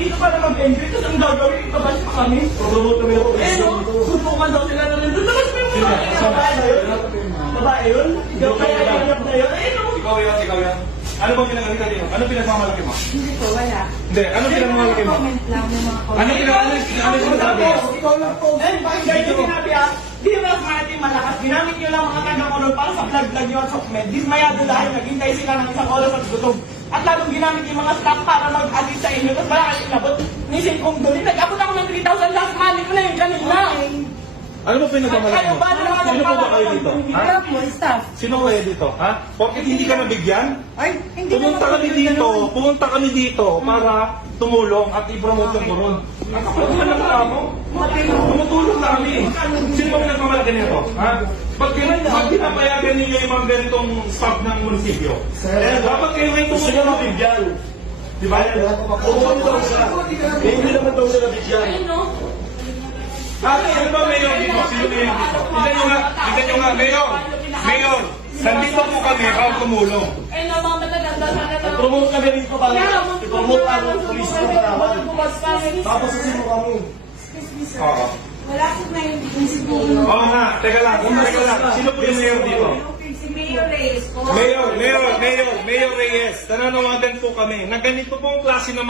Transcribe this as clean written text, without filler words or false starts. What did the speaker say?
dito para mag-enjoy. Tapos ang gagawin, ipabash pa kami. Promote kami ng Eh, no, susukan daw sila na nandun. Tapos may mga babae na yun. Babae yun? Ikaw kaya hirap na yun? Eh, no. Ikaw yan. Ano bang pinagalitan niyo? Ano pinagmamalaki mo? Hindi po, wala. Hindi, ano pinagmamalaki mo? Comment lang ng mga comment. Ano pinagmamalaki mo? Ikaw lang po. Eh, bakit ganyan sinabi ah? Di ba mas marami malakas? Ginamit nyo lang mga taga-color para sa vlog-vlog nyo at sokmed. Dismayado dahil naghintay sila ng isang oras at gutom. At lalong ginamit yung mga staff para mag-assist sa inyo. Tapos wala kayo inabot. Nisin kong doon. Nag-abot ako ng 3,000 last money ko na yun kanina. Ano ba pinagmamalaki mo? Sino po ba kayo dito? Ha? Staff mo, staff. Sino kayo dito? Ha? Bakit hindi ka nabigyan? Ay, hindi Pumunta kami dito para tumulong at i-promote yung Coron. Ang kapal ng tao mo. Tumutulong na kami. Sino ba nagmamalaki nito? Ha? Pag pinapayagan ninyo yung mga ganitong staff ng munisipyo, dapat kayo ngayon tumulong na bigyan. Di ba? Pumunta daw siya. Hindi naman daw siya nabigyan. Ayun no? Ano ba mayor dito? Sino mayor dito? Tignan nyo nga, mayor! Mayor! Nandito po kami para tumulong. Eh, no, mga mataganda sana na. Promote kami rito para i-promote ang police ng Palawan. Tapos sino kami? Excuse me, sir. Oo. Wala po na yung siguro. Oo nga, teka lang. Sino po yung mayor dito? Si Mayor Reyes po. Mayor Reyes. Nananawagan po kami na ganito pong klase ng